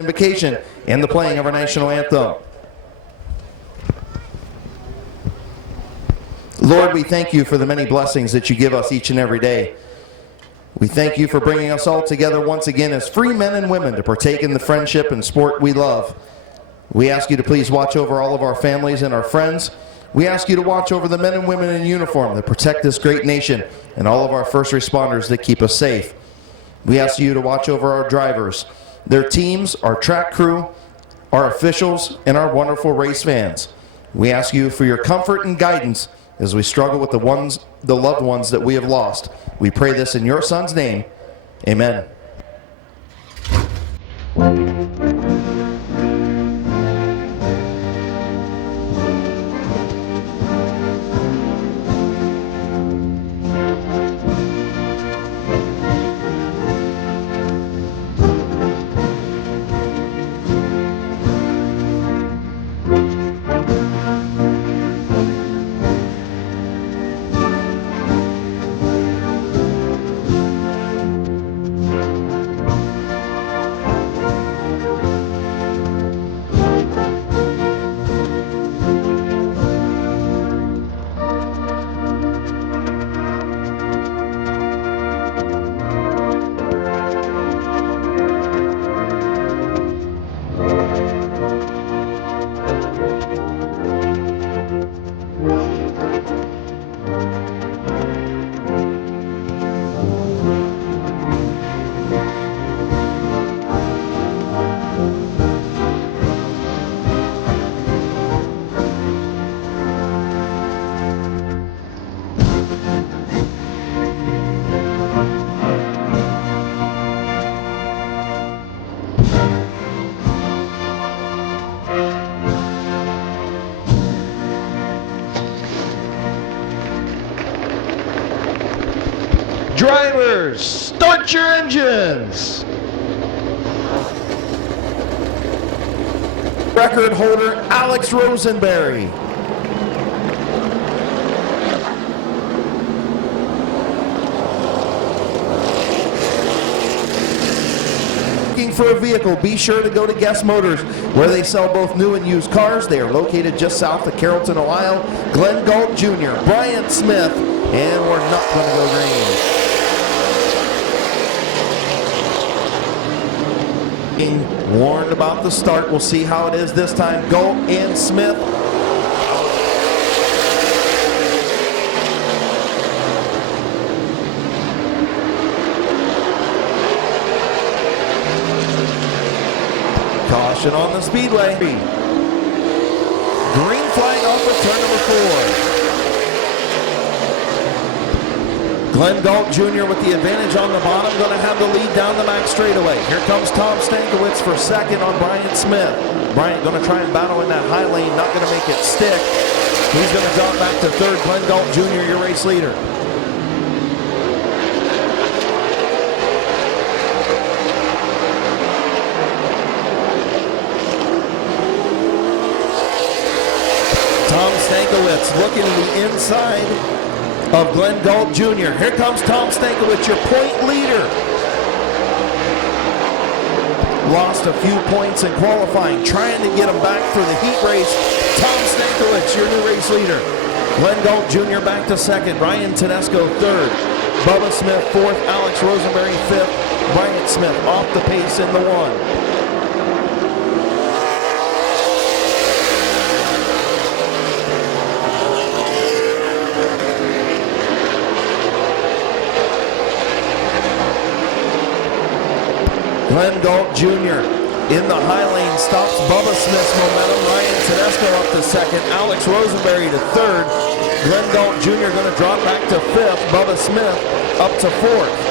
invocation and the playing of our national anthem. Lord, we thank you for the many blessings that you give us each and every day. We thank you for bringing us all together once again as free men and women to partake in the friendship and sport we love. We ask you to please watch over all of our families and our friends. We ask you to watch over the men and women in uniform that protect this great nation and all of our first responders that keep us safe. We ask you to watch over our drivers, their teams, our track crew, our officials, and our wonderful race fans. We ask you for your comfort and guidance as we struggle with the loved ones that we have lost. We pray this in your Son's name. Amen. Drivers, start your engines. Record holder Alex Rosenberry. Looking for a vehicle, be sure to go to Guest Motors, where they sell both new and used cars. They are located just south of Carrollton, Ohio. Glenn Galt Jr., Bryant Smith, and we're not going to go green. Being warned about the start. We'll see how it is this time. Galt and Smith. Caution on the speedway. Green flag off of turn number 4. Glenn Galt Jr. with the advantage on the bottom, going to have the lead down the back straightaway. Here comes Tom Stankiewicz for second on Bryant Smith. Bryant going to try and battle in that high lane, not going to make it stick. He's going to drop back to third. Glenn Galt Jr., your race leader. Tom Stankiewicz looking to the inside of Glenn Galt Jr. Here comes Tom Stankiewicz, your point leader. Lost a few points in qualifying, trying to get him back for the heat race. Tom Stankiewicz, your new race leader. Glenn Galt Jr. back to second. Ryan Tedesco third. Bubba Smith fourth. Alex Rosenberry fifth. Bryant Smith off the pace in the 1. Glenn Galt Jr. in the high lane stops Bubba Smith's momentum. Ryan Tedesco up to second. Alex Rosenberry to third. Glenn Galt Jr. going to drop back to fifth. Bubba Smith up to fourth.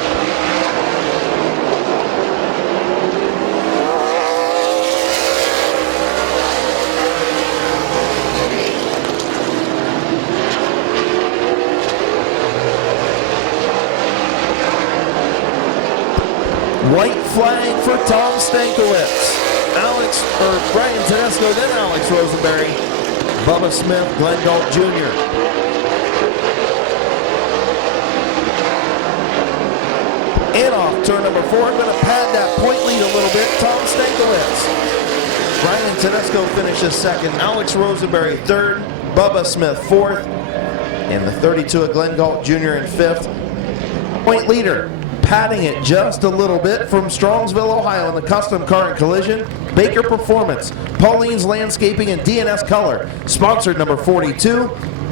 White flag for Tom Stankiewicz. Ryan Tedesco, then Alex Rosenberry. Bubba Smith, Glenn Galt Jr. And off turn number 4, going to pad that point lead a little bit, Tom Stankiewicz. Ryan Tedesco finishes second, Alex Rosenberry third, Bubba Smith fourth, and the 32 of Glenn Galt Jr. in fifth. Point leader, padding it just a little bit from Strongsville, Ohio in the custom car and collision, Baker Performance, Pauline's Landscaping, and DNS Color. Sponsored number 42,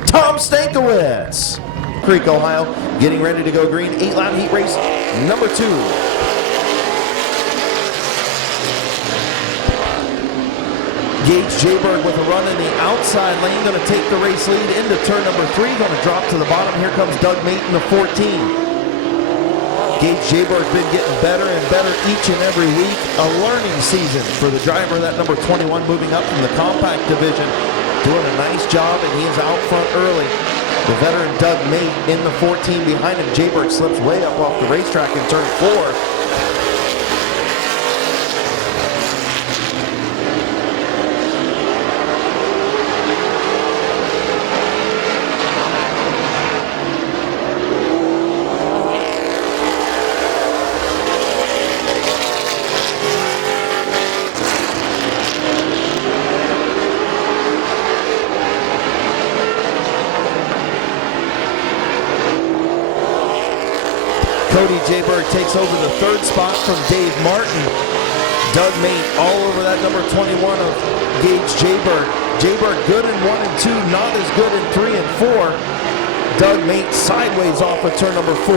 Tom Stankiewicz. Creek, Ohio, getting ready to go green, 8-lap heat race number 2. Gage Jayberg with a run in the outside lane, going to take the race lead into turn number 3, going to drop to the bottom. Here comes Doug Mate in the 14. Gage Jayberg's been getting better and better each and every week. A learning season for the driver, that number 21 moving up from the compact division. Doing a nice job, and he is out front early. The veteran Doug Mate in the 14 behind him. Jayberg slips way up off the racetrack in turn 4. Cody Jayberg takes over the third spot from Dave Martin. Doug Mate all over that number 21 of Gage Jayberg. Jayberg good in 1 and 2, not as good in 3 and 4. Doug Mate sideways off of turn number 4.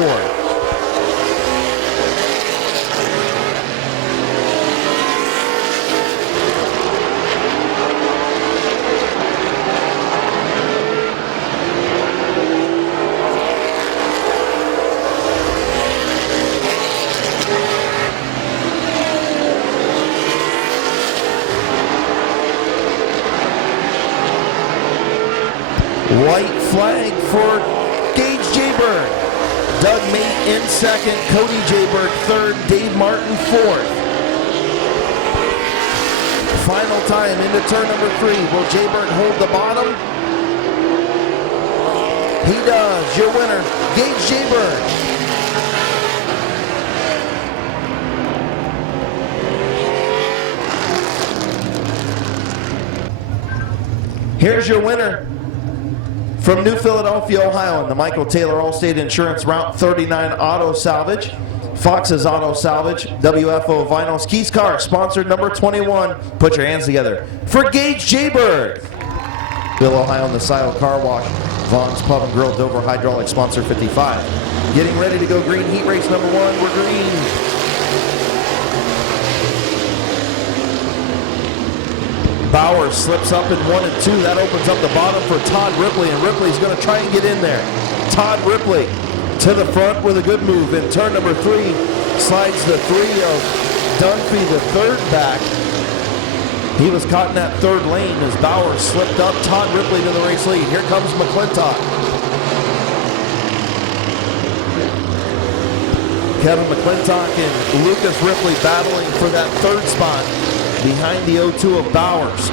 White flag for Gage Jayberg. Doug Mate in second, Cody Jayberg third, Dave Martin fourth. Final time into turn number 3. Will Jayberg hold the bottom? He does. Your winner, Gage Jayberg. Here's your winner. From New Philadelphia, Ohio, in the Michael Taylor Allstate Insurance Route 39 Auto Salvage, Fox's Auto Salvage, WFO Vinyls, Keys Car, sponsored number 21. Put your hands together for Gage Jayberg. Bill, Ohio, in the Sile Car Wash, Vaughn's Pub and Grill, Dover Hydraulic, sponsor 55. Getting ready to go green, heat race number 1, we're green. Bowers slips up in 1 and 2. That opens up the bottom for Todd Ripley, and Ripley's going to try and get in there. Todd Ripley to the front with a good move in turn number 3. Slides the 3 of Dunphy, the third back. He was caught in that third lane as Bowers slipped up. Todd Ripley to the race lead. Here comes McClintock. Kevin McClintock and Lucas Ripley battling for that third spot behind the 0-2 of Bowers.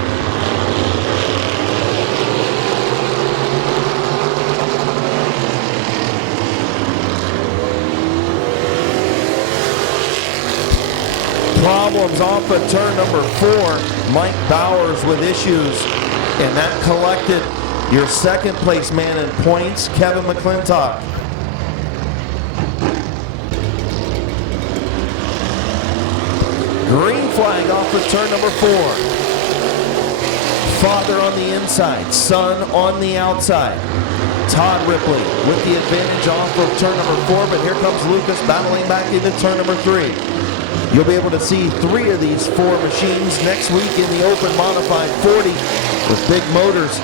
Problems off of turn number 4. Mike Bowers with issues, and that collected your second place man in points, Kevin McClintock. Green flag off of turn number 4. Father on the inside, son on the outside. Todd Ripley with the advantage off of turn number 4, but here comes Lucas battling back into turn number 3. You'll be able to see 3 of these 4 machines next week in the open modified 40 with big motors.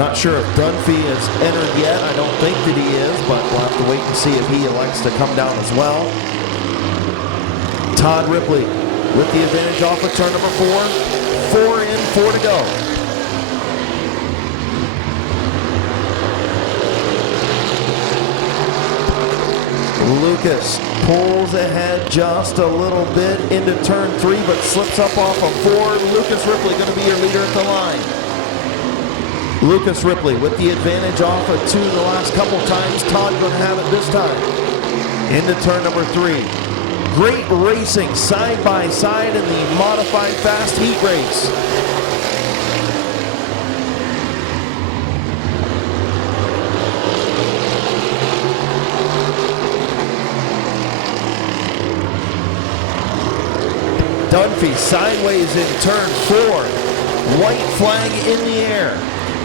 Not sure if Dunphy has entered yet. I don't think that he is, but we'll have to wait and see if he elects to come down as well. Todd Ripley with the advantage off of turn number 4. 4 in, 4 to go. Lucas pulls ahead just a little bit into turn 3, but slips up off of 4. Lucas Ripley going to be your leader at the line. Lucas Ripley with the advantage off of 2 the last couple times. Todd going to have it this time. into turn number 3. Great racing side by side in the modified fast heat race. Dunphy sideways in turn 4. White flag in the air.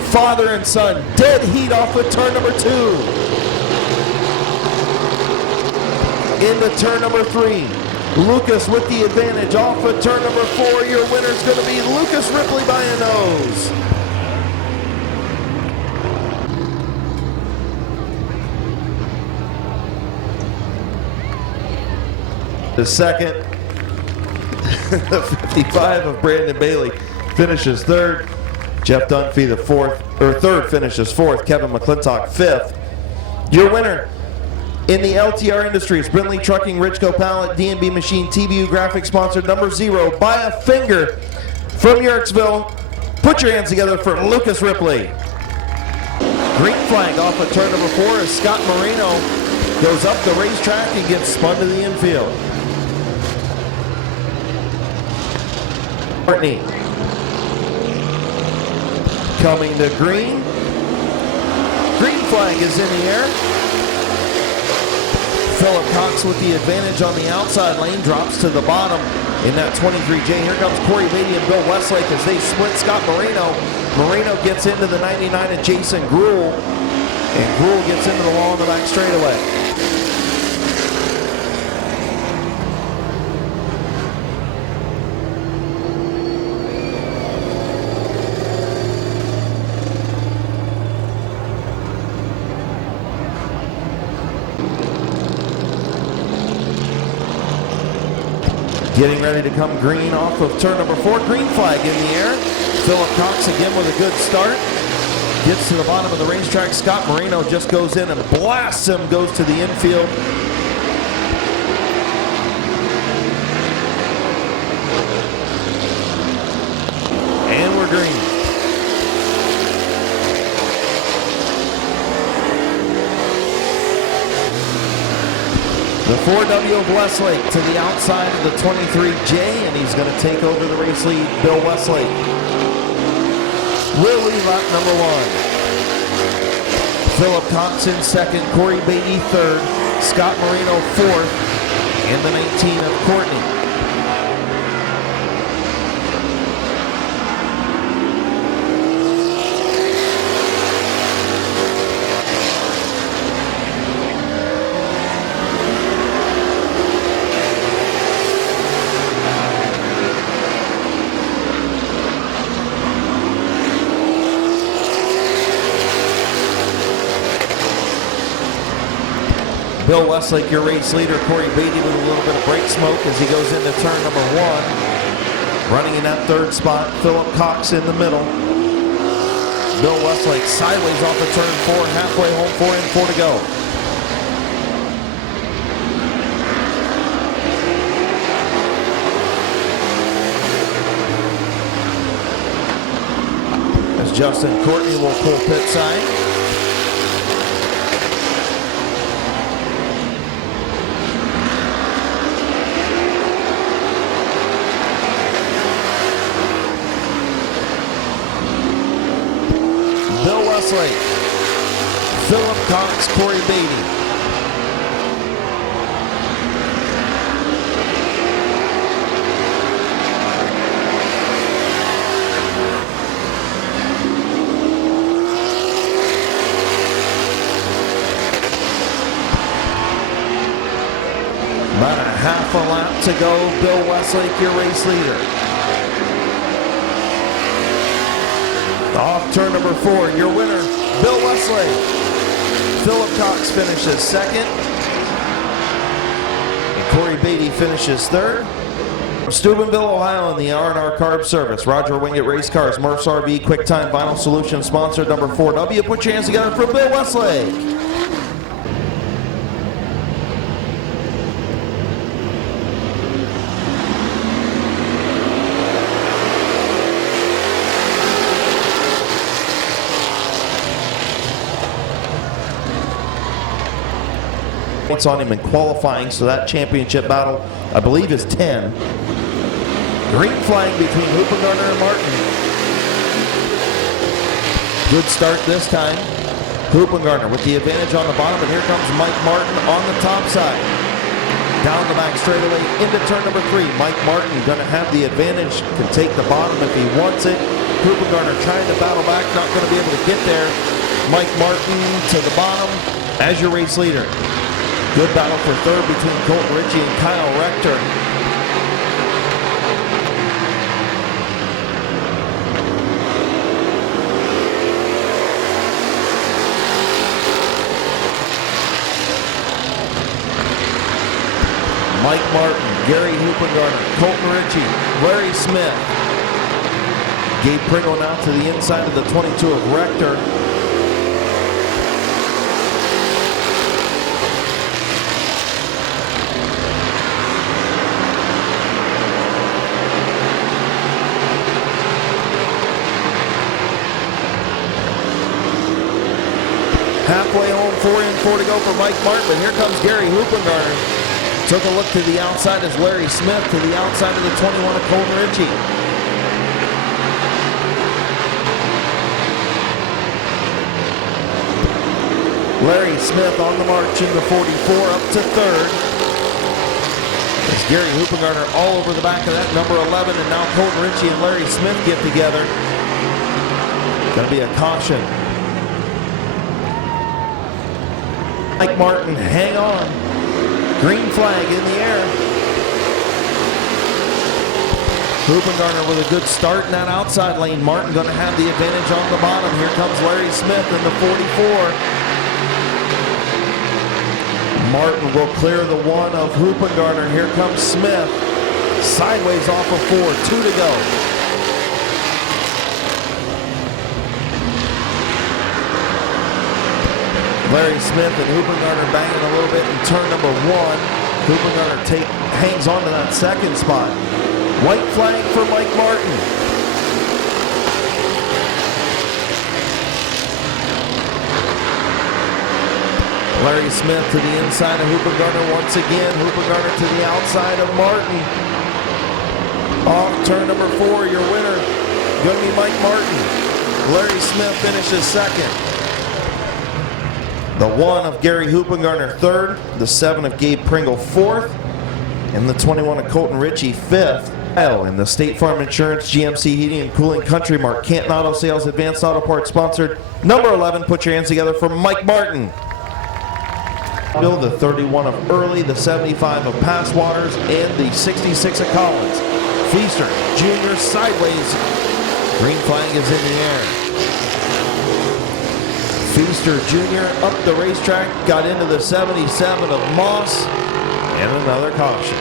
Father and son, dead heat off of turn number 2. Into turn number 3. Lucas with the advantage off of turn number 4. Your winner's going to be Lucas Ripley by a nose. The second. The 55 of Brandon Bailey finishes 3rd. Jeff Dunphy the 3rd finishes 4th. Kevin McClintock 5th. Your winner in the LTR Industries, Brindley Trucking, Ridgeco Pallet, D&B Machine, TBU Graphics sponsored number 0 by a finger from Yorksville. Put your hands together for Lucas Ripley. Green flag off of turn number 4 as Scott Moreno goes up the racetrack and gets spun to the infield. Courtney coming to green. Green flag is in the air. Philip Cox with the advantage on the outside lane, drops to the bottom in that 23J. Here comes Corey Beatty and Bill Westlake as they split Scott Moreno. Moreno gets into the 99 of Jason Gruhl, and Gruhl gets into the wall in the back straightaway. Getting ready to come green off of turn number 4. Green flag in the air. Philip Cox again with a good start. Gets to the bottom of the racetrack. Scott Moreno just goes in and blasts him, goes to the infield. And we're green. The 4W of Westlake to the outside of the 23J, and he's going to take over the race lead. Bill Westlake will lead lap number 1. Philip Cox in 2nd, Corey Beatty 3rd, Scott Moreno 4th, and the 19 of Courtney. Bill Westlake, your race leader. Corey Beatty with a little bit of brake smoke as he goes into turn number 1. Running in that 3rd spot, Philip Cox in the middle. Bill Westlake sideways off of turn 4, halfway home, 4 in, 4 to go. As Justin Courtney will pull pit side. Bill Westlake, Philip Cox, Corey Beatty. About a half a lap to go. Bill Westlake, your race leader. Off turn number 4, your winner, Bill Westlake. Philip Cox finishes 2nd. And Corey Beatty finishes 3rd. From Steubenville, Ohio, in the R&R Carb Service, Roger Wingate Race Cars, Murph's RV, QuickTime Vinyl Solutions, sponsored number 4W. Put your hands together for Bill Westlake. points on him in qualifying, so that championship battle, I believe, is 10. Green flag between Hoopengarner and Martin. Good start this time. Hoopengarner with the advantage on the bottom, and here comes Mike Martin on the top side. Down the back straightaway into turn number 3. Mike Martin going to have the advantage, can take the bottom if he wants it. Hoopengarner trying to battle back, not going to be able to get there. Mike Martin to the bottom as your race leader. Good battle for third between Colton Ritchie and Kyle Rector. Mike Martin, Gary Hoopengarner, Colton Ritchie, Larry Smith. Gabe Pringle now to the inside of the 22 of Rector. Halfway home, 4 in, 4 to go for Mike Martin, but here comes Gary Hoopengarner. Took a look to the outside as Larry Smith to the outside of the 21 of Colton Ritchie. Larry Smith on the march into 44 up to third. As Gary Hoopengarner all over the back of that number 11, and now Colton Ritchie and Larry Smith get together. Gonna be a caution. Mike Martin, hang on. Green flag in the air. Hoopengarner with a good start in that outside lane. Martin going to have the advantage on the bottom. Here comes Larry Smith in the 44. Martin will clear the 1 of Hoopengarner. Here comes Smith. Sideways off of 4. 2 to go. Larry Smith and Hoopengarner banging a little bit in turn number 1. Hoopengarner hangs on to that second spot. White flag for Mike Martin. Larry Smith to the inside of Hoopengarner once again. Hoopengarner to the outside of Martin. Off turn number 4, your winner going to be Mike Martin. Larry Smith finishes second. The 1 of Gary Hoopengarner third, the 7 of Gabe Pringle fourth, and the 21 of Colton Ritchie fifth. And the State Farm Insurance, GMC Heating and Cooling, Country Mart, Canton Auto Sales, Advanced Auto Parts sponsored. Number 11, put your hands together for Mike Martin. The 31 of Early, the 75 of Passwaters, and the 66 of Collins. Feaster, Jr. sideways. Green flag is in the air. Feaster Jr. up the racetrack, got into the 77 of Moss, and another caution.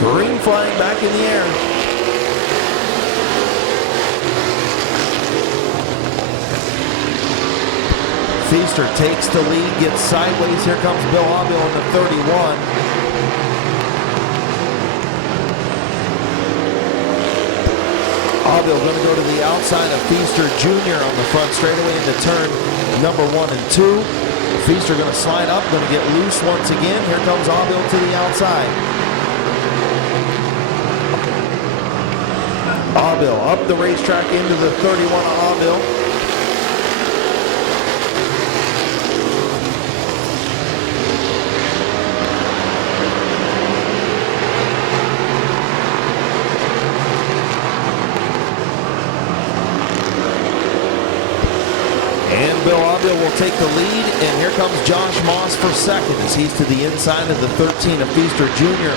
Green flag back in the air. Feaster takes the lead, gets sideways. Here comes Bill Aubil in the 31. Aubil going to go to the outside of Feaster Jr. on the front straightaway into turn number 1 and 2. Feaster going to slide up, going to get loose once again. Here comes Aubil to the outside. Aubil up the racetrack into the 31 of Aubil. And Bill Aubil will take the lead, and here comes Josh Moss for second as he's to the inside of the 13 of Feaster Jr.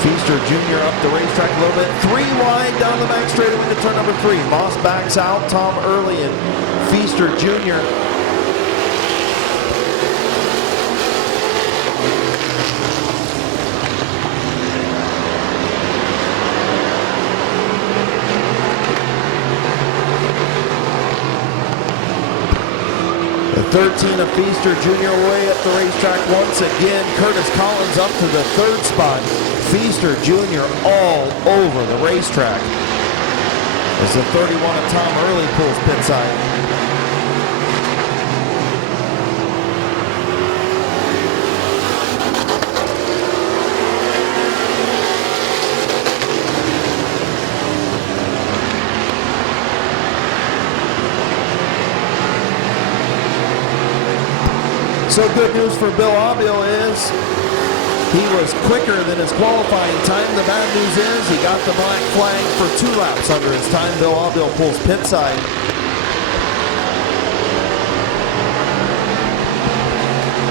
Feaster Jr. up the racetrack a little bit. 3 wide down the back straightaway to turn number 3. Moss backs out. Tom Early and Feaster Jr. The 13 of Feaster Jr. way up the racetrack once again. Curtis Collins up to the 3rd spot. Feaster Jr. all over the racetrack as the 31 of Tom Early pulls pit side. So good news for Bill Abio is he was quicker than his qualifying time. The bad news is he got the black flag for 2 laps under his time. Bill Abio pulls pit side.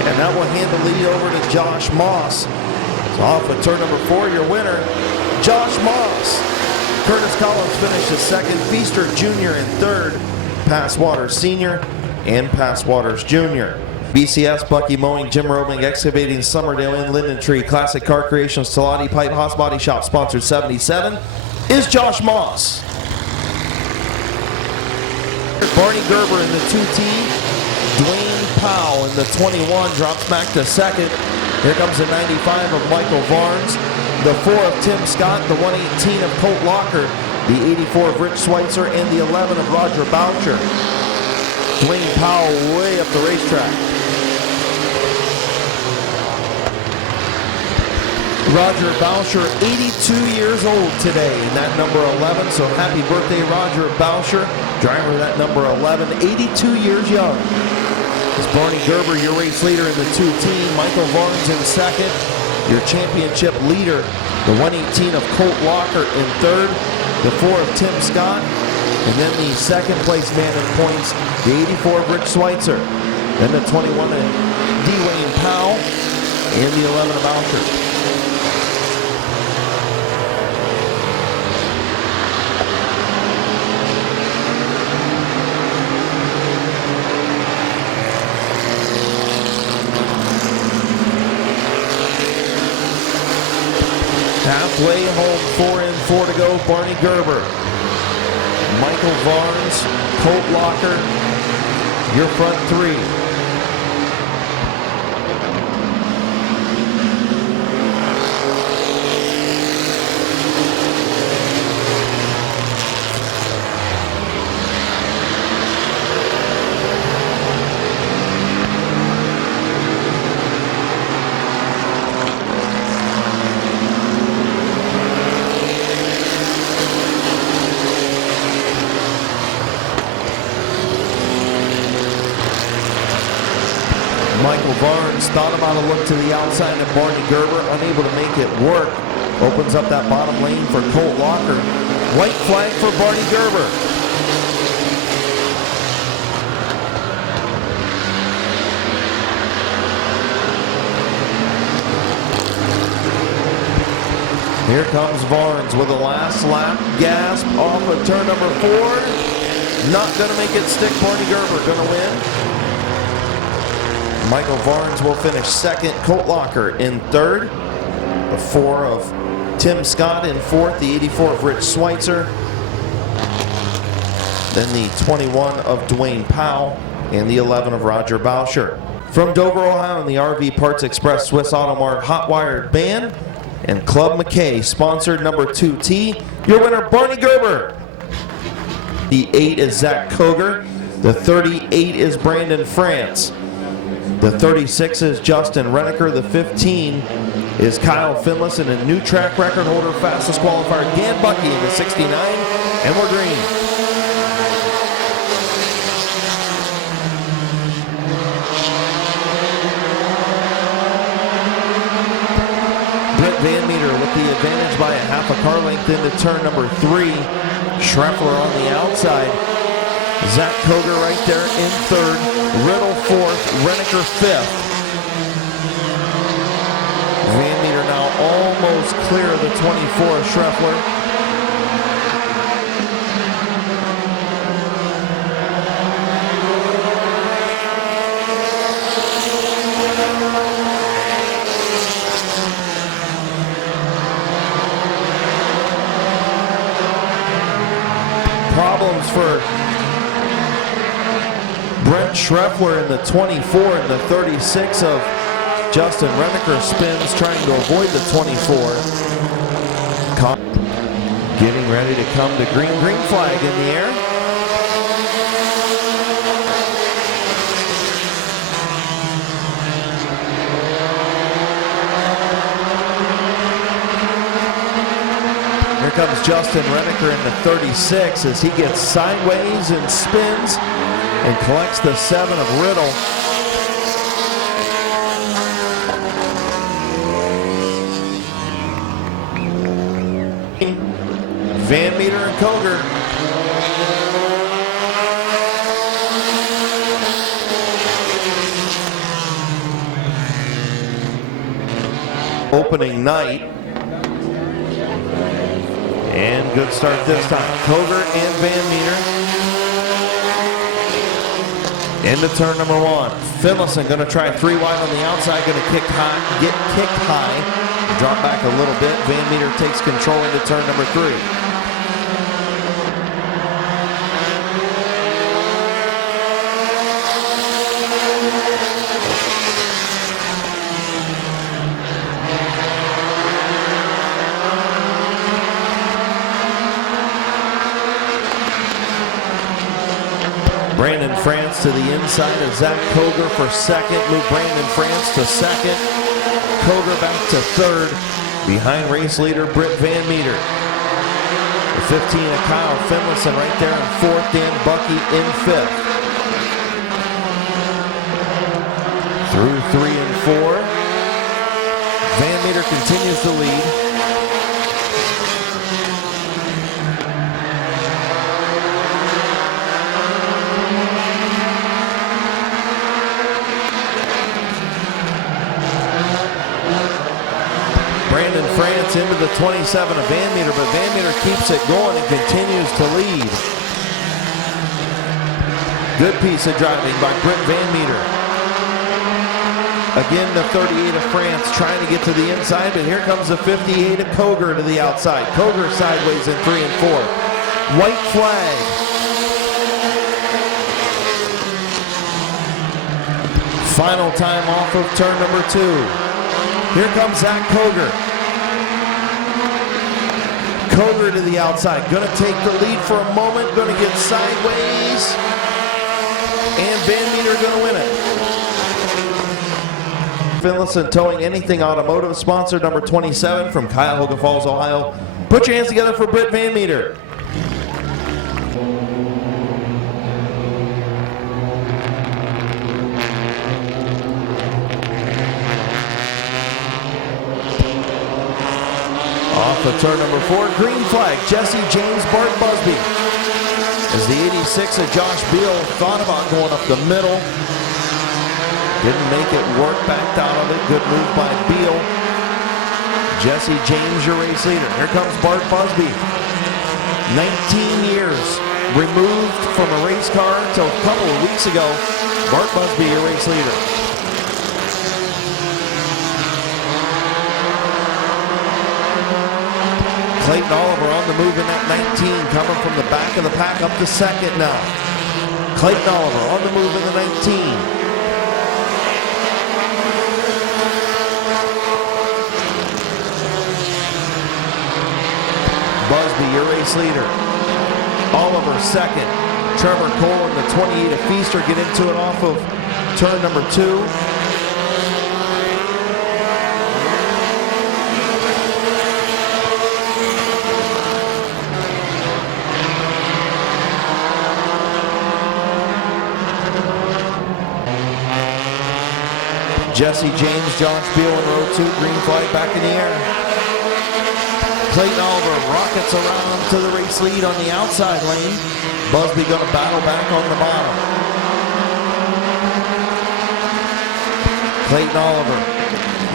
And that will hand the lead over to Josh Moss. So off at turn number 4, your winner, Josh Moss. Curtis Collins finished as second, Feaster Jr. in third, Passwater Sr. and Passwaters Jr. BCS, Bucky Mowing, Jim Robing, Excavating, Summerdale Inn, Linden Tree, Classic Car Creations, Talati Pipe, Haas Body Shop, sponsored 77, is Josh Moss. Barney Gerber in the 2T, Dwayne Powell in the 21 drops back to second. Here comes the 95 of Michael Varnes, the 4 of Tim Scott, the 118 of Colt Locker, the 84 of Rich Schweitzer, and the 11 of Roger Boucher. Dwayne Powell way up the racetrack. Roger Boucher, 82 years old today, and that number 11, so happy birthday, Roger Boucher. Driver of that number 11, 82 years young. It's Barney Gerber, your race leader in the 2T. Michael Varnes in second. Your championship leader, the 118 of Colt Locker in third. The 4 of Tim Scott. And then the second place man in points, the 84 of Rich Schweitzer. Then the 21 of Dwayne Powell. And the 11 of Boucher. Halfway home, 4 in, 4 to go, Barney Gerber. Michael Varnes, Colt Locker, your front 3. Michael Varnes thought about a look to the outside of Barney Gerber, unable to make it work. Opens up that bottom lane for Colt Locker. White flag for Barney Gerber. Here comes Varnes with a last lap gasp off of turn number 4. Not going to make it stick. Barney Gerber going to win. Michael Varnes will finish second. Colt Locker in third. The 4 of Tim Scott in fourth. The 84 of Rich Schweitzer. Then the 21 of Dwayne Powell. And the 11 of Roger Boucher. From Dover, Ohio, in the RV Parts Express Swiss Auto Mart Hot Wired Band and Club McKay, sponsored number 2T. Your winner, Barney Gerber. The 8 is Zach Koger. The 38 is Brandon France. The 36 is Justin Reneker. The 15 is Kyle Finless, and a new track record holder, fastest qualifier, Dan Bucky in the 69, and we're green. Brett Van Meter with the advantage by a half a car length into turn number 3. Schreffler on the outside. Zach Koger right there in third. Riddle fourth. Reneker fifth. Van Meter now almost clear of the 24 of Schreffler. Problems for Brent Schreffler in the 24 and the 36 of Justin Reneker spins trying to avoid the 24. Getting ready to come to green flag in the air. Here comes Justin Reneker in the 36 as he gets sideways and spins and collects the 7 of Riddle. Van Meter and Koger. Opening night. And good start this time. Koger and Van Meter. Into turn number one. Finlayson going to try 3 wide on the outside. Going to get kicked high. Drop back a little bit. Van Meter takes control into turn number 3. Brandon France to the inside of Zach Koger for second. Move Brandon France to second. Koger back to third. Behind race leader Britt Van Meter. The 15 of Kyle Finlayson right there in fourth. Dan Bucky in fifth. Through 3 and 4. Van Meter continues to lead. Brandon France into the 27 of Van Meter, but Van Meter keeps it going and continues to lead. Good piece of driving by Britt Van Meter. Again, the 38 of France trying to get to the inside, but here comes the 58 of Koger to the outside. Koger sideways in 3 and 4. White flag. Final time off of turn number 2. Here comes Zach Koger. Koger to the outside. Going to take the lead for a moment. Going to get sideways. And Van Meter going to win it. Finlayson Towing Anything Automotive, sponsor number 27 from Cuyahoga Falls, Ohio. Put your hands together for Britt Van Meter. Off of turn number 4, green flag, Jesse James, Bart Busby. As the 86 of Josh Beal thought about going up the middle. Didn't make it work, backed out of it. Good move by Beal. Jesse James, your race leader. Here comes Bart Busby. 19 years removed from a race car until a couple of weeks ago. Bart Busby, your race leader. Clayton Oliver on the move in that 19, coming from the back of the pack up to second now. Clayton Oliver on the move in the 19. Busby, your race leader. Oliver second. Trevor Cole and the 28 of Feaster get into it off of turn number 2. Jesse James, Josh Beal in row 2, green flag back in the air. Clayton Oliver rockets around to the race lead on the outside lane. Busby going to battle back on the bottom. Clayton Oliver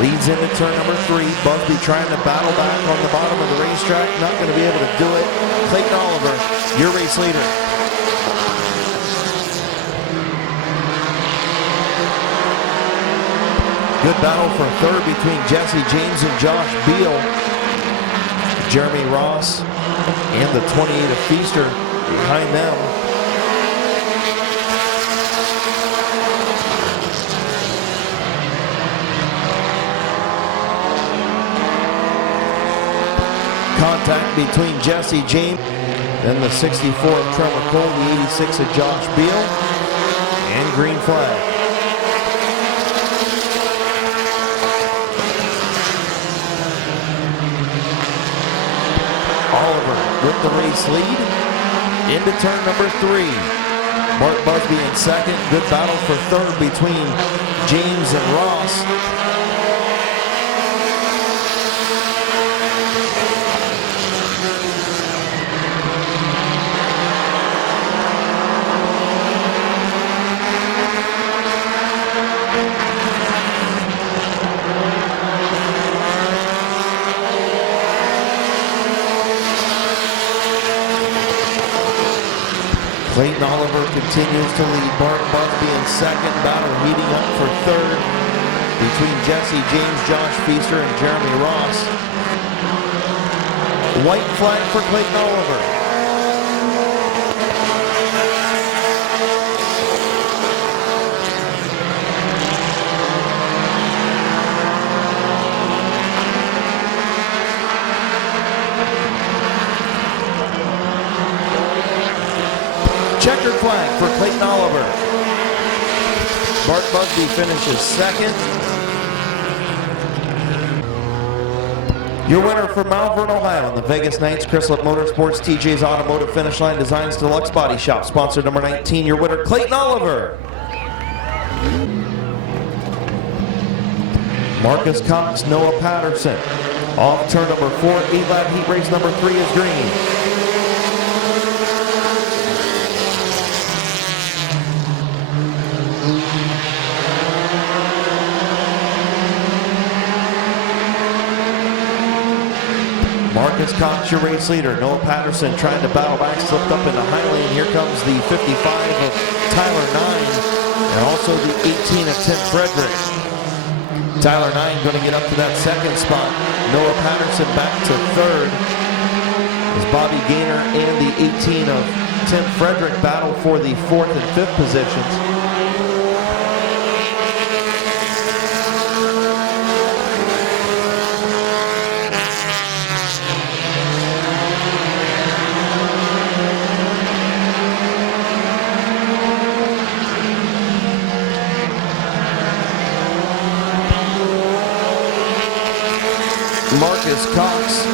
leads into turn number 3. Busby trying to battle back on the bottom of the racetrack. Not going to be able to do it. Clayton Oliver, your race leader. Good battle for third between Jesse James and Josh Beal. Jeremy Ross and the 28 of Feaster behind them. Contact between Jesse James and the 64 of Trevor Cole, the 86 of Josh Beal, and green flag. Oliver with the race lead into turn number 3. Bart Busby in second. Good battle for third between James and Ross. Clayton Oliver continues to lead. Bart Busby in second. Battle heating up for third between Jesse James, Josh Feaster, and Jeremy Ross. White flag for Clayton Oliver. Checkered flag for Clayton Oliver. Bart Busby finishes second. Your winner from Malvern, Ohio in the Vegas Knights Chrysalis Motorsports TJ's Automotive Finish Line Designs Deluxe Body Shop. Sponsor number 19, your winner, Clayton Oliver. Marcus Cox, Noah Patterson. Off turn number 4, 8-lap heat race number 3 is green. Marcus Cox, your race leader. Noah Patterson trying to battle back, slipped up into high lane. Here comes the 55 of Tyler 9 and also the 18 of Tim Frederick. Tyler 9 going to get up to that second spot. Noah Patterson back to third as Bobby Gaynor and the 18 of Tim Frederick battle for the 4th and 5th positions. Marcus Cox,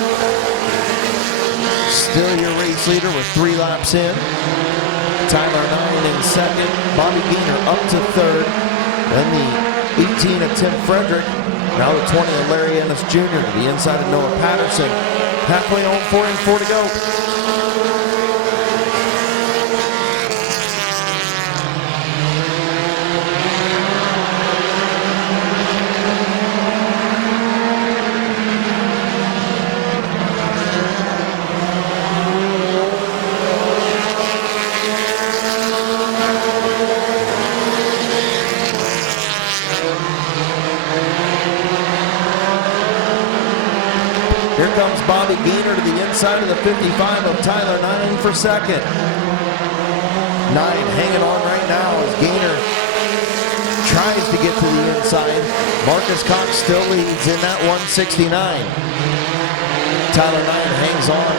still your race leader with 3 laps in. Tyler 9 in second. Bobby Gaynor up to third. Then the 18 of Tim Frederick. Now the 20 of Larry Ennis Jr. to the inside of Noah Patterson. Halfway home, 4 and 4 to go. Here comes Bobby Gaynor to the inside of the 55 of Tyler 9 for second. 9 hanging on right now as Gaynor tries to get to the inside. Marcus Cox still leads in that 169. Tyler 9 hangs on.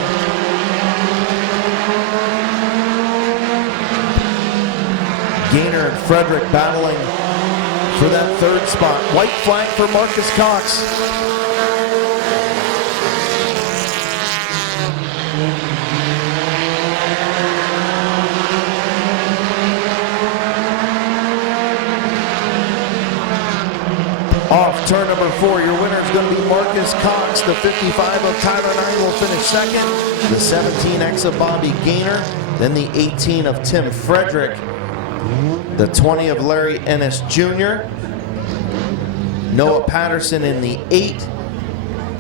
Gaynor and Frederick battling for that third spot. White flag for Marcus Cox. Off turn number 4, your winner is going to be Marcus Cox. The 55 of Tyler 9 will finish second. The 17X of Bobby Gaynor. Then the 18 of Tim Frederick. The 20 of Larry Ennis Jr. Noah Patterson in the 8.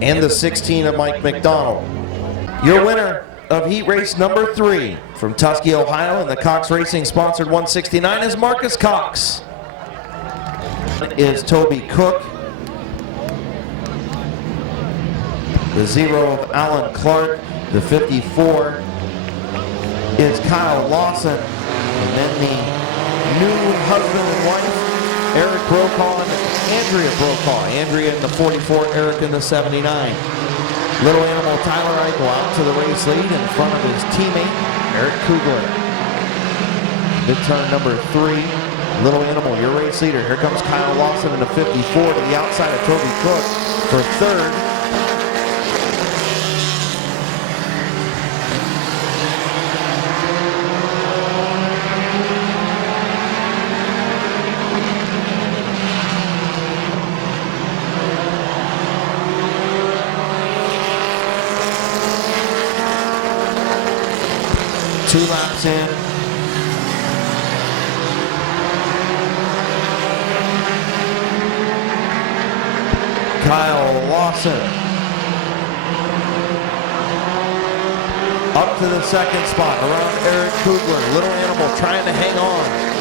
And the 16 of Mike McDonald. Your winner of heat race number 3 from Tuskegee, Ohio in the Cox Racing sponsored 169 is Marcus Cox. Is Toby Cook. The 0 of Alan Clark. The 54 is Kyle Lawson. And then the new husband and wife, Eric Brokaw and Andrea Brokaw. Andrea in the 44, Eric in the 79. Little Animal Tyler Eichel out to the race lead in front of his teammate, Eric Kugler. Big turn number 3. Little Animal, your race leader. Here comes Kyle Lawson in the 54 to the outside of Toby Cook for third. Two laps in. Kyle Lawson Up to the second spot around Eric Kugler. Little Animal trying to hang on.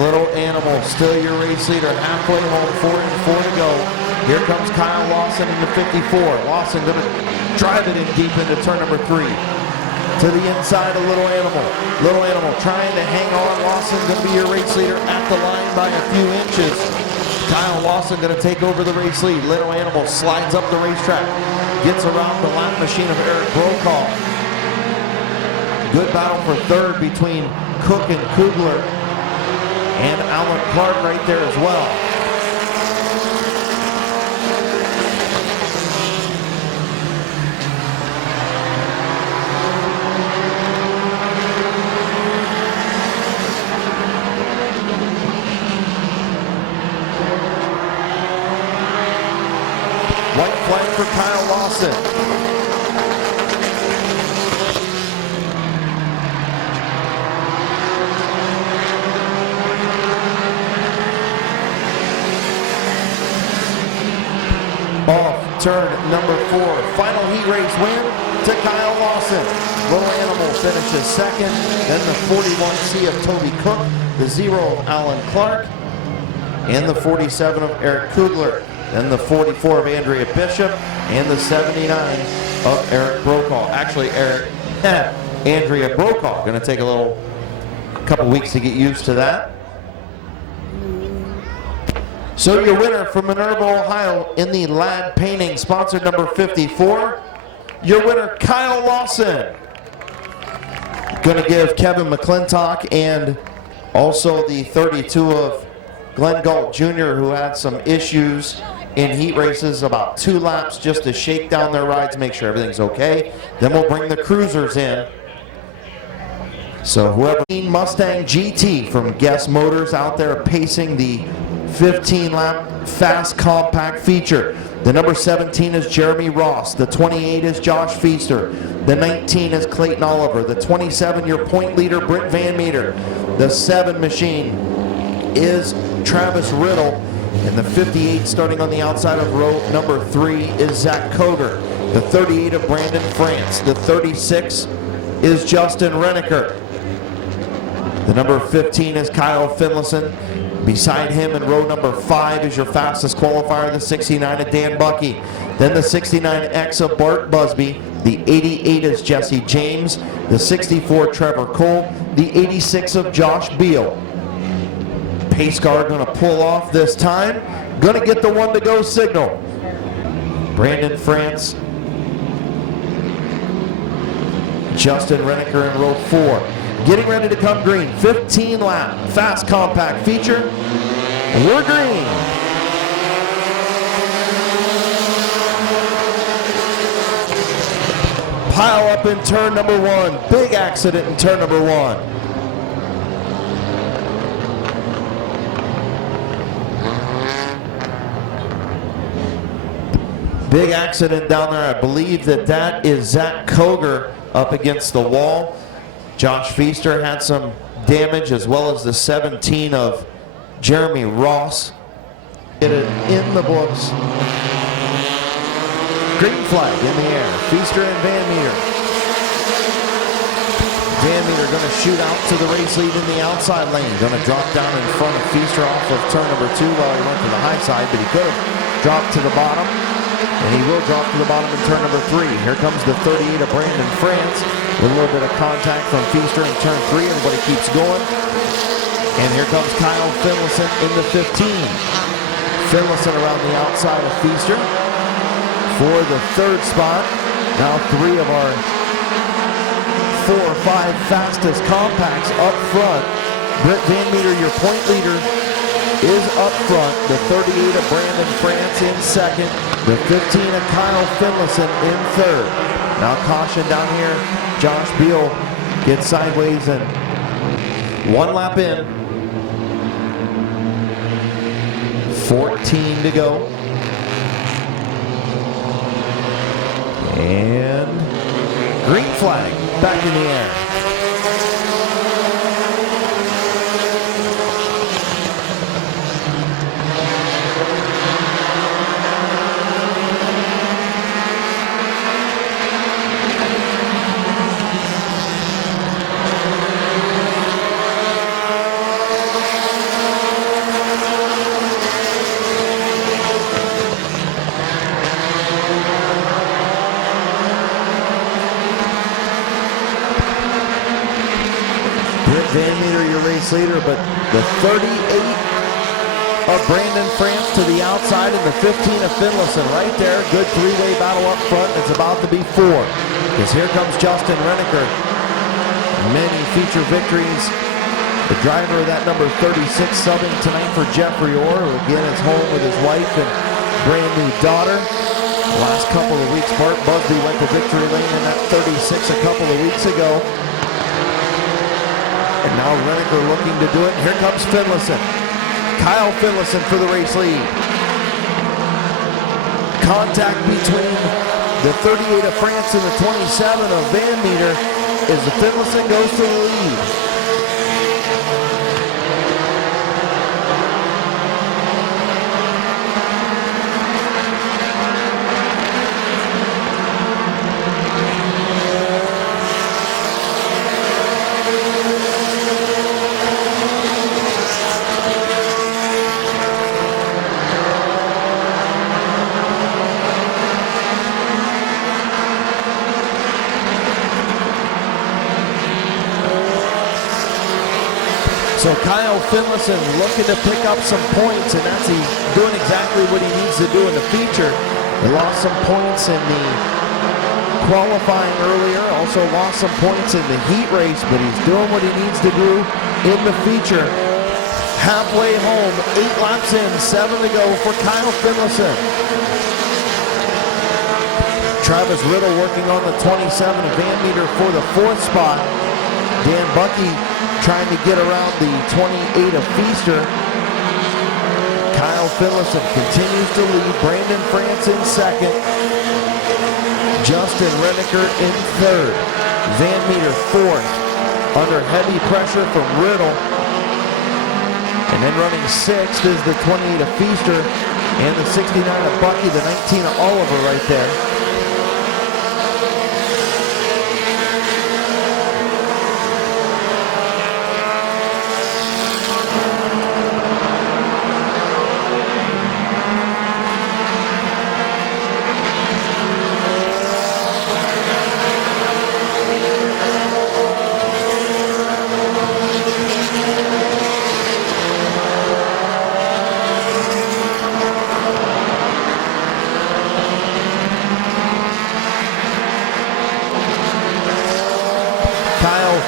Little Animal, still your race leader, halfway home, 4 to go. Here comes Kyle Lawson in the 54. Lawson going to drive it in deep into turn number 3. To the inside of Little Animal. Little Animal trying to hang on. Lawson going to be your race leader at the line by a few inches. Kyle Lawson going to take over the race lead. Little Animal slides up the racetrack. Gets around the lap machine of Eric Brokaw. Good battle for third between Cook and Kugler. And Alan Clark right there as well. White flag for Kyle Lawson. Off turn number 4. Final heat race win to Kyle Lawson. Little Animal finishes second. Then the 41C of Toby Cook, the 0 of Alan Clark, and the 47 of Eric Kugler. Then the 44 of Andrea Bishop, and the 79 of Eric Brokaw. Actually, Andrea Brokaw. Going to take a couple weeks to get used to that. So your winner from Minerva, Ohio in the Ladd Painting, sponsored number 54, your winner, Kyle Lawson. Going to give Kevin McClintock and also the 32 of Glenn Galt Jr., who had some issues in heat races, about 2 laps just to shake down their rides, make sure everything's okay. Then we'll bring the cruisers in. So whoever, Mustang GT from Guess Motors out there pacing the 15-lap fast compact feature. The number 17 is Jeremy Ross. The 28 is Josh Feaster. The 19 is Clayton Oliver. The 27, your point leader, Britt Van Meter. The 7 machine is Travis Riddle. And the 58 starting on the outside of row number 3 is Zach Koger. The 38 of Brandon France. The 36 is Justin Renneker. The number 15 is Kyle Finlayson. Beside him in row number 5 is your fastest qualifier, the 69 of Dan Bucky. Then the 69X of Bart Busby. The 88 is Jesse James. The 64 Trevor Cole. The 86 of Josh Beal. Pace car going to pull off this time. Going to get the 1 to go signal. Brandon France. Justin Renneker in row 4. Getting ready to come green. 15-lap fast compact feature. We're green. Pile up in turn number 1. Big accident in turn number 1. Big accident down there. I believe that is Zach Koger up against the wall. Josh Feaster had some damage, as well as the 17 of Jeremy Ross. Get it in the books. Green flag in the air. Feaster and Van Meter. Van Meter going to shoot out to the race lead in the outside lane. Going to drop down in front of Feaster off of turn number 2 while he went to the high side, but he could have dropped to the bottom. And he will drop to the bottom in turn number 3. Here comes the 38 of Brandon France. With a little bit of contact from Feaster in turn 3. Everybody keeps going. And here comes Kyle Finlayson in the 15. Finlayson around the outside of Feaster for the 3rd spot. Now 3 of our 4 or 5 fastest compacts up front. Britt Van Meter, your point leader, is up front. The 38 of Brandon France in 2nd. The 15 of Kyle Finlayson in 3rd. Now caution down here. Josh Beal gets sideways and 1 lap in. 14 to go. And green flag back in the air. Van Meter, your race leader, but the 38 of Brandon France to the outside and the 15 of Finlayson right there. Good three-way battle up front. It's about to be four, because here comes Justin Renneker. Many feature victories. The driver of that number 36 subbing tonight for Jeffrey Orr, who again is home with his wife and brand new daughter. The last couple of weeks, Bart Busby went to victory lane in that 36 a couple of weeks ago. And now Renneker looking to do it. Here comes Finlayson. Kyle Finlayson for the race lead. Contact between the 38 of France and the 27 of Van Meter as the Finlayson goes to the lead. So Kyle Finlayson looking to pick up some points, and that's he's doing exactly what he needs to do in the feature. He lost some points in the qualifying earlier, also lost some points in the heat race, but he's doing what he needs to do in the feature. Halfway home, 8 laps in, 7 to go for Kyle Finlayson. Travis Riddle working on the 27 of Van Meter for the 4th spot. Dan Bucky trying to get around the 28 of Feaster. Kyle Finlayson continues to lead. Brandon France in 2nd. Justin Renneker in 3rd. Van Meter 4th. Under heavy pressure from Riddle. And then running 6th is the 28 of Feaster and the 69 of Bucky, the 19 of Oliver right there.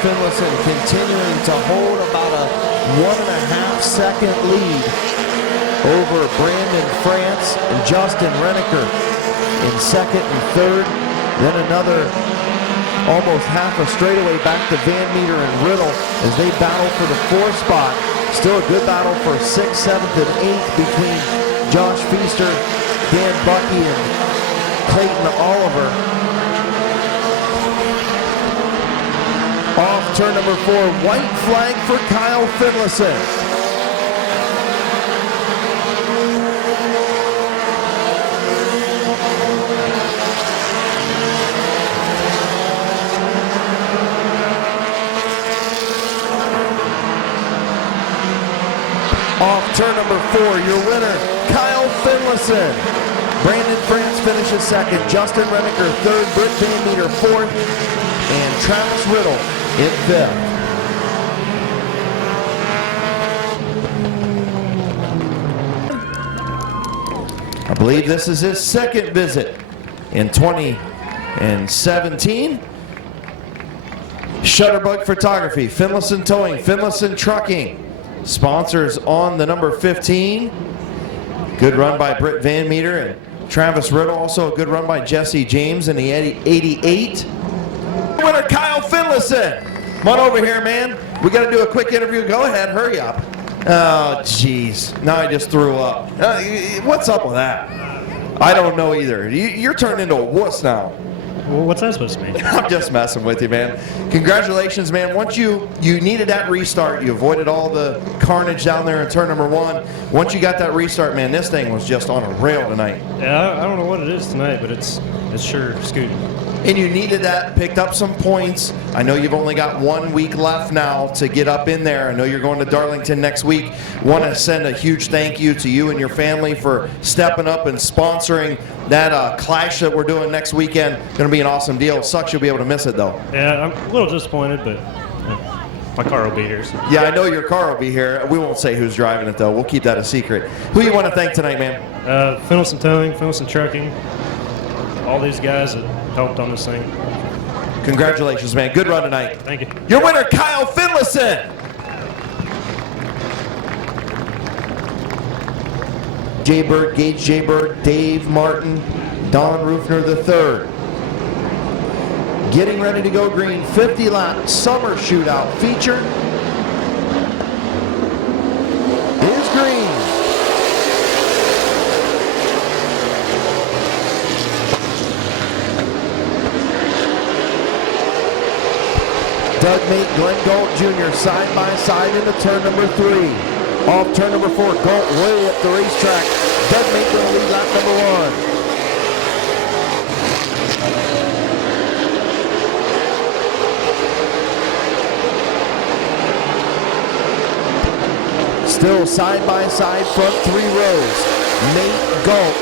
Finlayson continuing to hold about a 1.5 second lead over Brandon France and Justin Renneker in 2nd and 3rd. Then another almost half a straightaway back to Van Meter and Riddle as they battle for the 4th spot. Still a good battle for 6th, 7th, and 8th between Josh Feaster, Dan Bucky, and Clayton Oliver. Off turn number 4, white flag for Kyle Finlayson. Off turn number 4, your winner, Kyle Finlayson. Brandon France finishes 2nd, Justin Renneker 3rd, Britt Van Meter 4th, and Travis Riddle in 5th. I believe this is his 2nd visit in 2017. Shutterbug Photography, Finlayson Towing, Finlayson Trucking. Sponsors on the number 15. Good run by Britt Van Meter and Travis Riddle. Also a good run by Jesse James in the 88. Winner Kyle Finlayson. Come on over here, man. We got to do a quick interview. Go ahead, hurry up. Oh, jeez. Now I just threw up. What's up with that? I don't know either. You're turned into a wuss now. Well, what's that supposed to mean? I'm just messing with you, man. Congratulations, man. Once you needed that restart, you avoided all the carnage down there in turn number 1. Once you got that restart, man, this thing was just on a rail tonight. Yeah, I don't know what it is tonight, but it's sure scooting. And you needed that, picked up some points. I know you've only got 1 week left now to get up in there. I know you're going to Darlington next week. Want to send a huge thank you to you and your family for stepping up and sponsoring that clash that we're doing next weekend. Going to be an awesome deal. Sucks you'll be able to miss it, though. Yeah, I'm a little disappointed, but my car will be here. So. Yeah, I know your car will be here. We won't say who's driving it, though. We'll keep that a secret. Who you want to thank tonight, man? Finelson Towing, Finelson Trucking, all these guys that helped on this thing. Congratulations, man. Good run tonight. Thank you. Your winner, Kyle Finlayson. Jaybird, Gage Jaybird, Dave Martin, Don Rufner III. Getting ready to go green, 50-lap summer shootout feature is green. Doug Mate, Glenn Galt Jr. side by side into turn number 3. Off turn number 4, Galt way up the racetrack. Doug Mate going to lead lap number 1. Still side by side, front 3 rows. Nate Galt,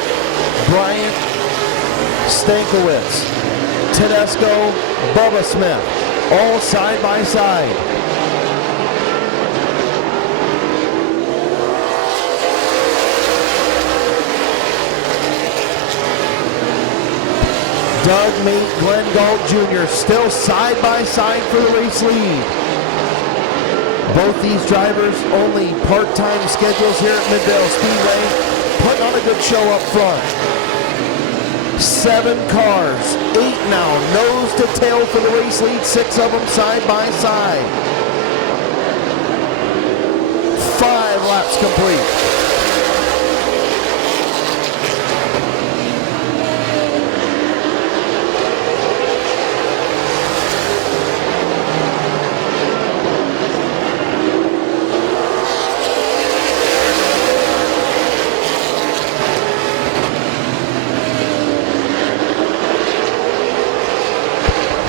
Bryant Stankiewicz, Tedesco, Bubba Smith, all side by side. Doug Mate, Glenn Galt Jr. still side by side for the race lead. Both these drivers only part-time schedules here at Midvale Speedway, putting on a good show up front. 7 cars, 8 now, nose to tail for the race lead, 6 of them side by side. 5 laps complete.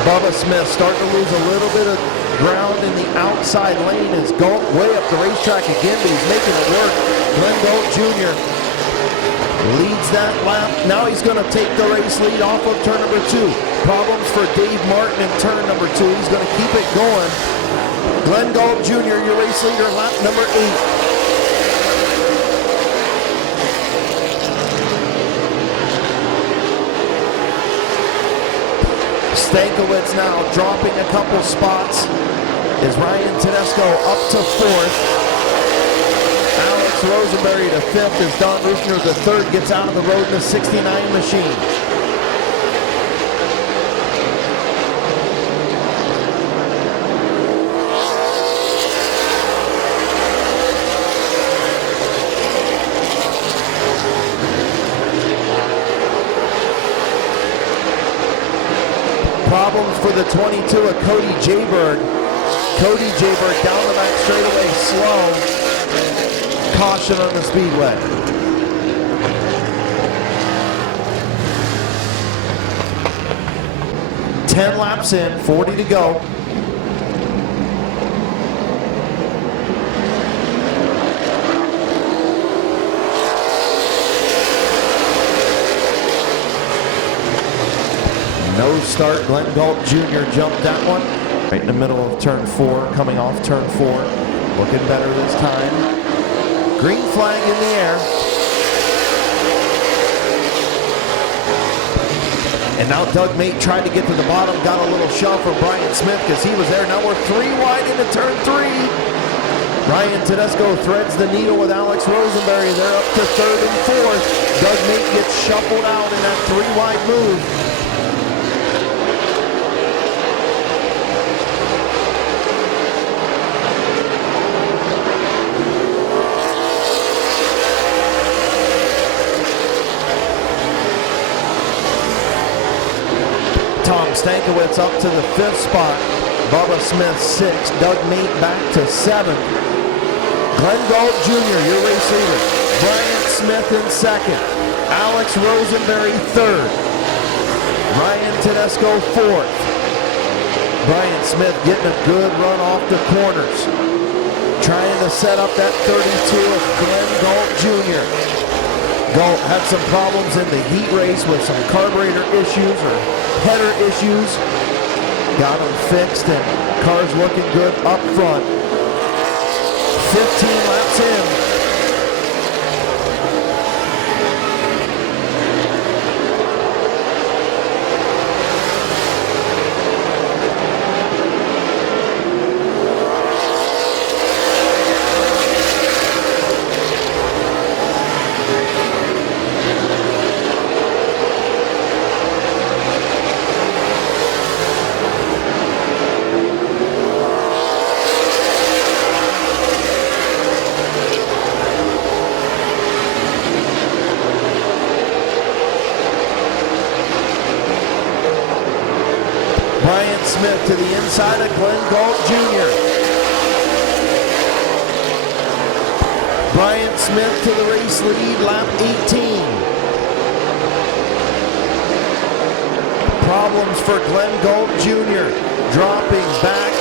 Bubba Smith starting to lose a little bit of ground in the outside lane as Galt way up the racetrack again, but he's making it work. Glenn Galt Jr. leads that lap. Now he's going to take the race lead off of turn number 2. Problems for Dave Martin in turn number 2. He's going to keep it going. Glenn Galt Jr., your race leader, lap number 8. Stankiewicz now dropping a couple spots as Ryan Tedesco up to 4th. Alex Rosenberry to 5th as Don Rufner the 3rd gets out of the road in the 69 machine. Problems for the 22 of Cody Jaybird. Cody Jaybird down the back straightaway slow. Caution on the speedway. Ten laps in, 40 to go. No start, Glenn Galt Jr. jumped that one. Right in the middle of turn 4, coming off turn 4. Looking better this time. Green flag in the air. And now Doug Mate tried to get to the bottom, got a little shove for Brian Smith because he was there. Now we're 3 wide into turn 3. Ryan Tedesco threads the needle with Alex Rosenberry. They're up to 3rd and 4th. Doug Mate gets shuffled out in that 3 wide move. Stankiewicz up to the 5th spot. Bubba Smith 6th. Doug Mate back to 7th. Glenn Galt Jr., your race leader. Bryant Smith in 2nd. Alex Rosenberry 3rd. Ryan Tedesco 4th. Bryant Smith getting a good run off the corners. Trying to set up that 32 of Glenn Galt Jr. Galt had some problems in the heat race with some carburetor issues or header issues. Got them fixed and car's looking good up front. 15 laps in. Bryant Smith to the inside of Glenn Galt Jr. Bryant Smith to the race lead, lap 18. Problems for Glenn Galt Jr. Dropping back.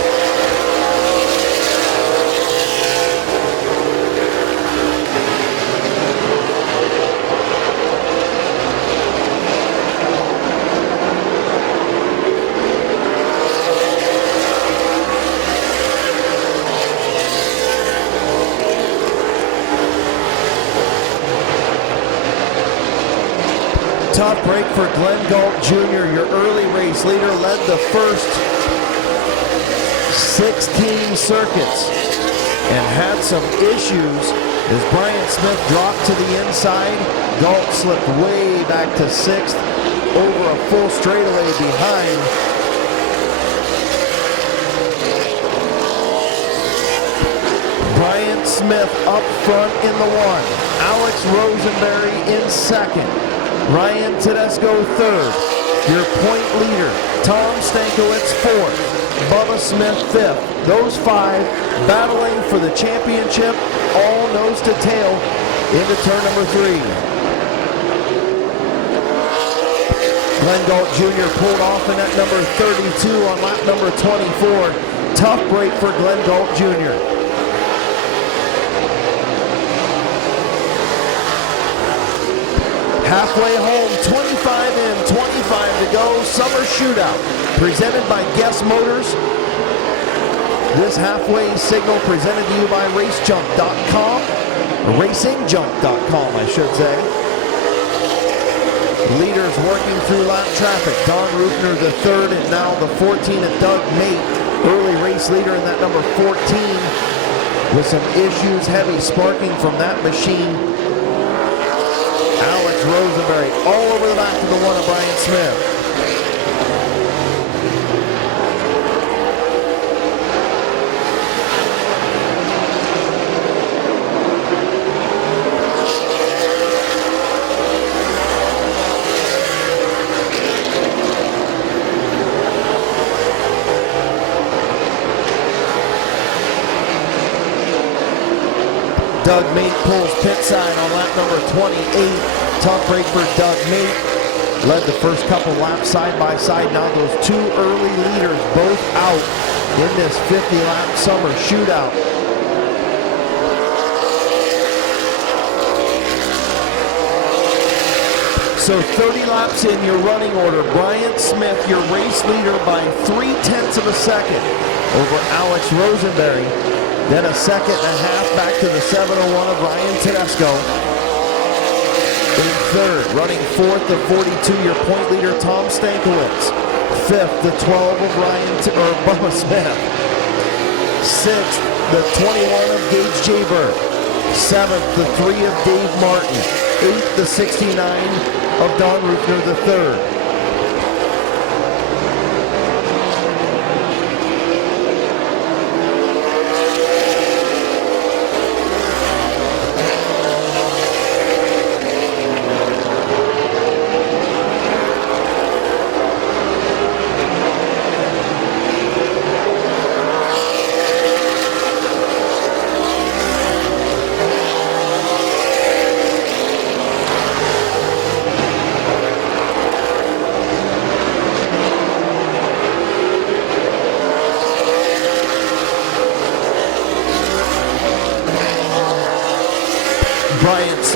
Tough break for Glenn Galt Jr., your early race leader, led the first 16 circuits and had some issues as Bryant Smith dropped to the inside. Galt slipped way back to 6th over a full straightaway behind. Bryant Smith up front in the 1. Alex Rosenberry in 2nd. Ryan Tedesco 3rd. Your point leader, Tom Stankiewicz 4th. Bubba Smith 5th. Those 5 battling for the championship, all nose to tail into turn number 3. Glenn Galt Jr. pulled off in at number 32 on lap number 24. Tough break for Glenn Galt Jr. Halfway home, 25 in, 25 to go. Summer Shootout, presented by Guess Motors. This halfway signal presented to you by RaceJunk.com, or RacingJunk.com, I should say. Leaders working through lap traffic. Don Rufner the 3rd, and now the 14 at Doug Mate. Early race leader in that number 14 with some issues, heavy sparking from that machine. Alex Rosenberry all over the back of the 1 of Bryant Smith. Doug Mate pulls pit side on lap number 28. Tough break for Doug Mate. Led the first couple laps side by side. Now those 2 early leaders both out in this 50-lap summer shootout. So 30 laps in your running order. Bryant Smith, your race leader by 0.3 of a second over Alex Rosenberry. Then a second and a half back to the 701 of Ryan Tedesco. In 3rd, running 4th, the 42, your point leader, Tom Stankiewicz. 5th, the 12 of Bubba Smith. 6th, the 21 of Gage Jaber. 7th, the 3 of Dave Martin. 8th, the 69 of Don Rufner the 3rd.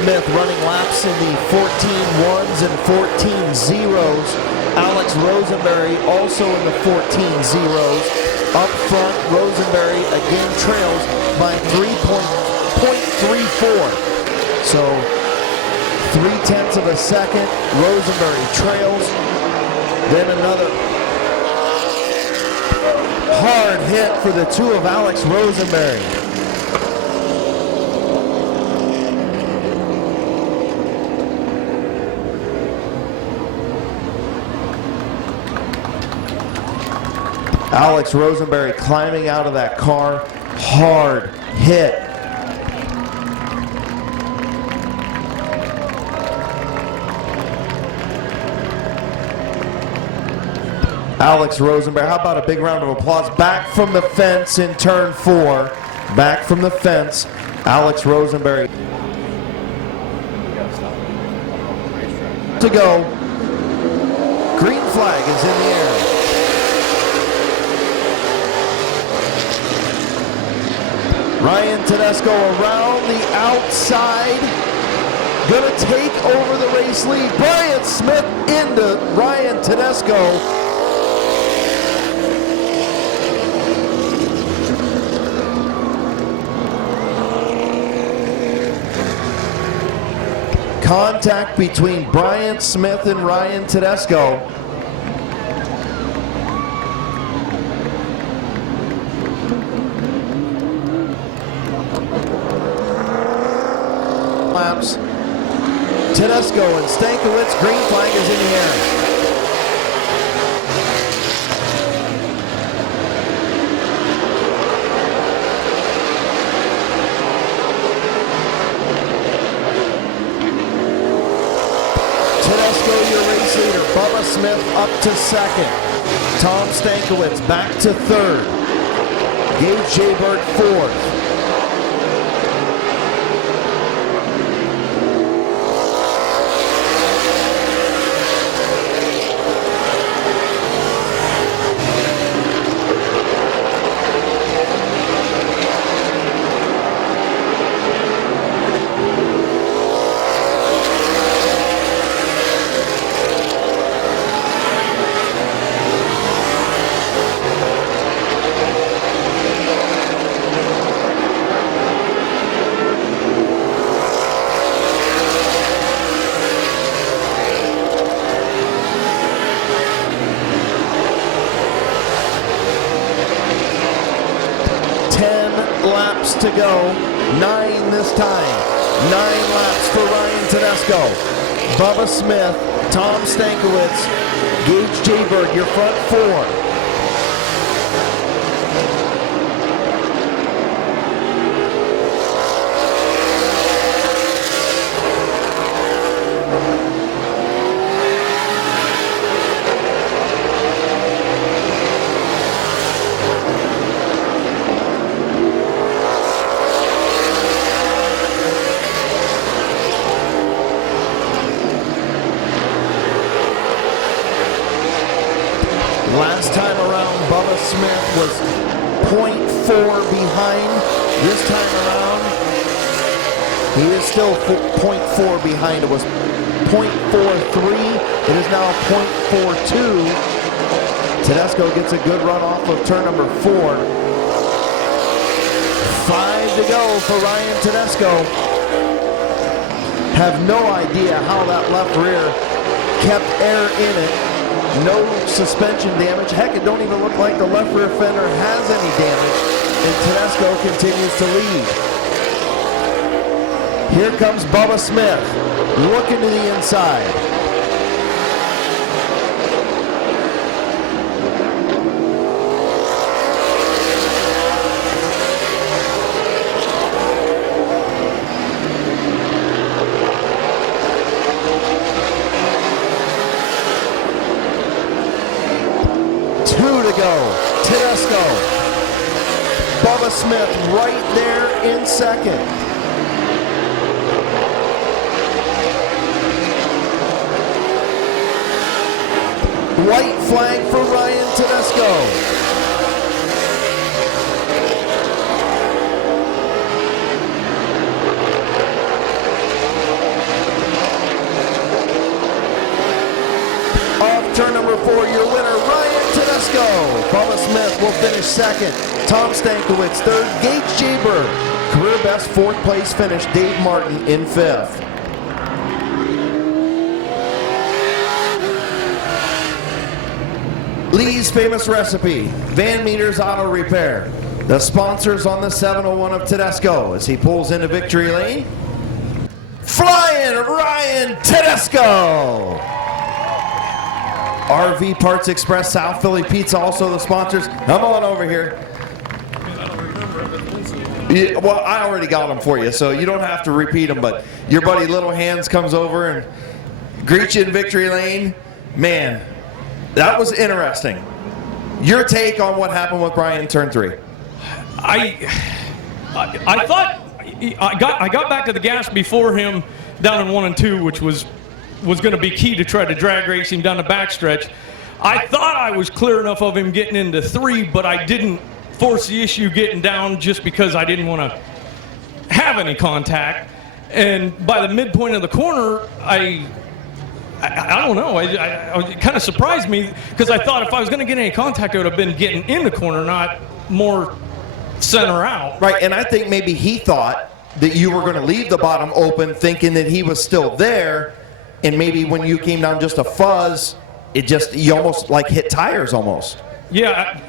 Smith running laps in the 14.1s and 14.0s. Alex Rosenberry also in the 14.0s. Up front, Rosenberry again trails by 3.34. So 0.3 of a second. Rosenberry trails. Then another hard hit for the two of Alex Rosenberry. Alex Rosenberry climbing out of that car, hard hit. Alex Rosenberry, how about a big round of applause? Back from the fence in turn 4. Back from the fence, Alex Rosenberry. To go. Green flag is in the air. Ryan Tedesco around the outside. Gonna take over the race lead. Brian Smith into Ryan Tedesco. Contact between Brian Smith and Ryan Tedesco. Laps. Tedesco and Stankiewicz, green flag is in the air. Tedesco, your race leader. Bubba Smith up to second. Tom Stankiewicz back to third. Gage Jaybird fourth. Laps to go, 9 this time. 9 laps for Ryan Tedesco. Bubba Smith, Tom Stankiewicz, Gage Jaybird, your front 4. Last time around, Bubba Smith was 0.4 behind. This time around, he is still 0.4 behind. It was 0.43. It is now 0.42. Tedesco gets a good run off of turn number 4. 5 to go for Ryan Tedesco. Have no idea how that left rear kept air in it. No suspension damage. Heck, it don't even look like the left rear fender has any damage. And Tedesco continues to lead. Here comes Bubba Smith, looking to the inside. Go. Tedesco. Bubba Smith right there in second. White flag for Ryan Tedesco. turn number 4, your winner, Ryan Tedesco. Bubba Smith will finish second. Tom Stankiewicz third. Gage Jaber, career best 4th place finish. Dave Martin in 5th. Lee's Famous Recipe, Van Meter's Auto Repair. The sponsors on the 701 of Tedesco as he pulls into victory lane. Flying Ryan Tedesco. RV Parts Express, South Philly Pizza, also the sponsors. Come on over here. Yeah, well, I already got them for you, so you don't have to repeat them, but your buddy Little Hands comes over and greets you in victory lane. Man, that was interesting. Your take on what happened with Brian in turn 3? I thought I got back to the gas before him down in 1 and 2, which was going to be key to try to drag race him down the backstretch. I thought I was clear enough of him getting into 3, but I didn't force the issue getting down just because I didn't want to have any contact. And by the midpoint of the corner, I don't know. It kind of surprised me because I thought if I was going to get any contact, it would have been getting in the corner, not more center out. Right, and I think maybe he thought that you were going to leave the bottom open thinking that he was still there, and maybe when you came down just a fuzz, you almost like hit tires almost. Yeah,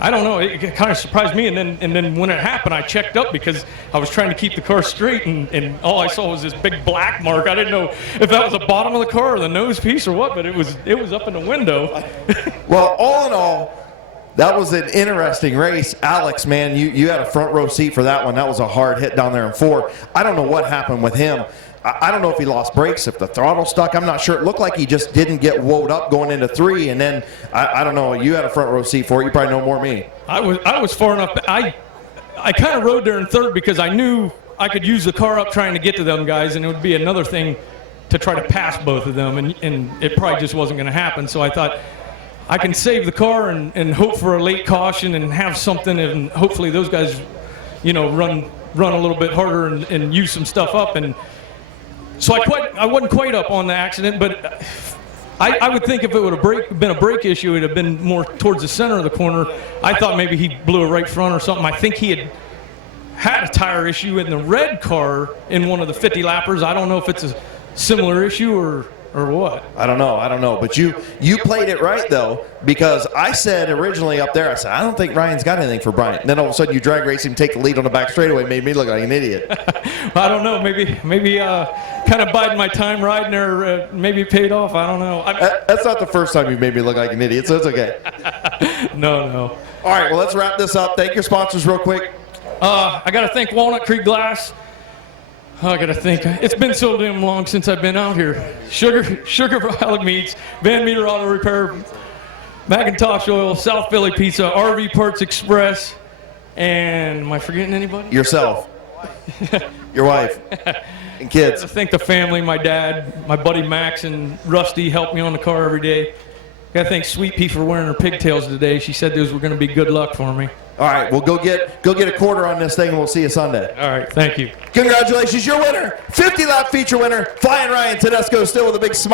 I don't know. It kind of surprised me, and then when it happened, I checked up because I was trying to keep the car straight, and all I saw was this big black mark. I didn't know if that was the bottom of the car or the nose piece or what, but it was up in the window. Well, all in all, that was an interesting race. Alex, man, you had a front row seat for that one. That was a hard hit down there in 4. I don't know what happened with him. I don't know if he lost brakes, if the throttle stuck. I'm not sure. It looked like he just didn't get woed up going into 3, and then I don't know. You had a front row seat for it. You probably know more than me. I was far enough. I kind of rode there in 3rd because I knew I could use the car up trying to get to them guys, and it would be another thing to try to pass both of them, and it probably just wasn't going to happen. So I thought I can save the car and hope for a late caution and have something, and hopefully those guys, run a little bit harder and use some stuff up. And so I wasn't quite up on the accident, but I would think if it would have been a brake issue, it would have been more towards the center of the corner. I thought maybe he blew a right front or something. I think he had a tire issue in the red car in one of the 50 lappers. I don't know if it's a similar issue or what. I don't know. But you played it right, though, because I said originally up there, I don't think Ryan's got anything for Brian. And then all of a sudden you drag race him, take the lead on the back straightaway, made me look like an idiot. I don't know. Maybe kind of biding my time riding there, maybe it paid off. I don't know. That's not the first time you've made me look like an idiot, so it's okay. No. All right, well, let's wrap this up. Thank your sponsors real quick. I got to thank Walnut Creek Glass. I got to think. It's been so damn long since I've been out here. Sugar Valley Meats, Van Meter Auto Repair, Macintosh Oil, South Philly Pizza, RV Parts Express, and am I forgetting anybody? Yourself. Your wife. And kids. I thank the family, my dad, my buddy Max, and Rusty help me on the car every day. Got to thank Sweet Pea for wearing her pigtails today. She said those were going to be good luck for me. All right, well, go get a quarter on this thing, and we'll see you Sunday. All right, thank you. Congratulations, your winner, 50-lap feature winner, Flying Ryan Tedesco, still with a big smile.